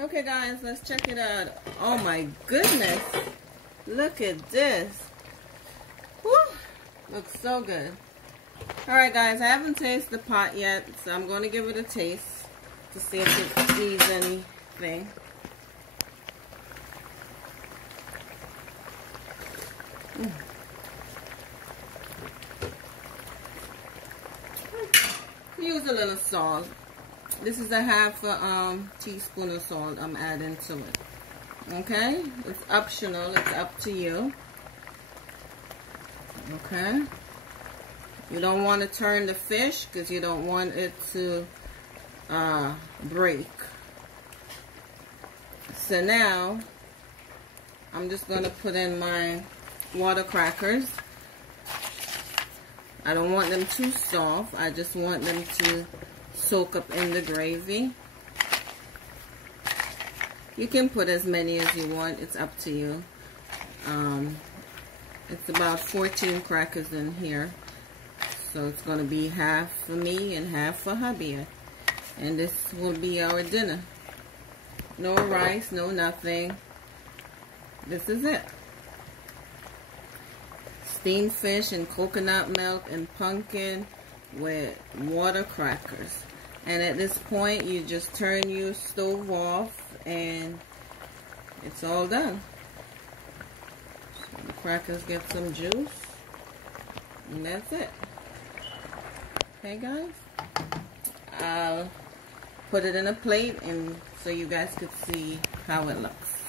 Okay guys, let's check it out. Oh my goodness. Look at this. Woo! Looks so good. Alright guys, I haven't tasted the pot yet, so I'm going to give it a taste to see if it needs anything. Use a little salt. This is a half a teaspoon of salt I'm adding to it. Okay? It's optional. It's up to you. Okay? You don't want to turn the fish because you don't want it to break. So now, I'm just going to put in my water crackers. I don't want them too soft. I just want them to soak up in the gravy. You can put as many as you want. It's up to you. It's about 14 crackers in here. So it's going to be half for me and half for hubby. And this will be our dinner. No rice, no nothing. This is it. Steamed fish and coconut milk and pumpkin with water crackers. And at this point, you just turn your stove off and it's all done. So the crackers get some juice. And that's it. Okay guys, I'll put it in a plate and so you guys could see how it looks.